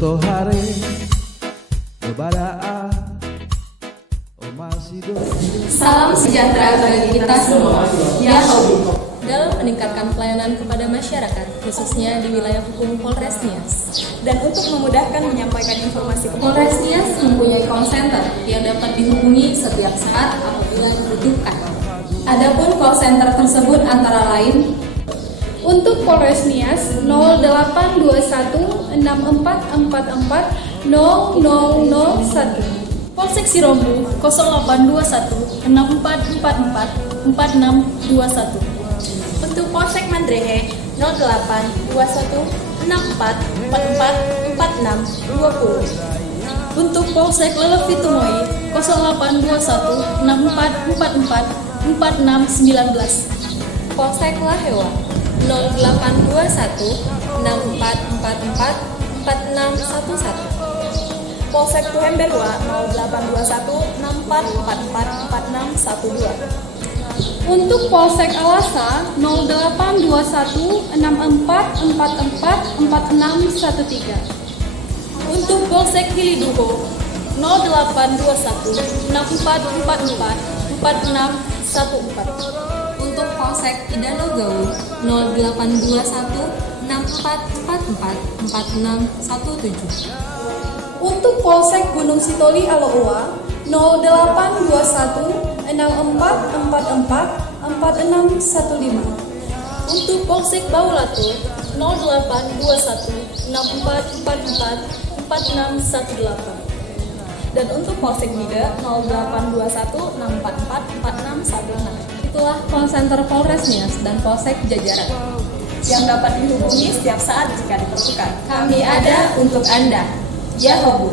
Suatu hari kebadaa masih Salam sejahtera bagi kita semua. Ya Hobi. Dalam meningkatkan pelayanan kepada masyarakat, khususnya di wilayah hukum Polres Nias. Dan untuk memudahkan menyampaikan informasi ke Polres Nias mempunyai call center yang dapat dihubungi setiap saat apabila dibutuhkan. Adapun call center tersebut antara lain untuk Polres Nias 0821 6444 0001. Polsek Sirombu 0821 6444 4621. Untuk Polsek Mandrehe 0821 6444 4620. Untuk Polsek Lelevi Tumoi 0821 6444 4619. Polsek Lahewa 0821 6444 4611. Polsek Tuhemberwa 0821 6444 4612. Untuk Polsek Alasa 0821 6444 4613. Untuk Polsek Hiliduho 0821 6444 4614. Untuk Polsek Idano Gaul 0821 6444 4617. Untuk Polsek Gunung Sitoli Aloua 0821 6444 4615. Untuk Polsek Baulato 0821 6444 4618. Dan untuk Polsek Bida 0821 644 4616. Itulah call center Polres Nias dan Polsek jajaran yang dapat dihubungi setiap saat jika diperlukan. Kami ada untuk Anda. Ya Hobi.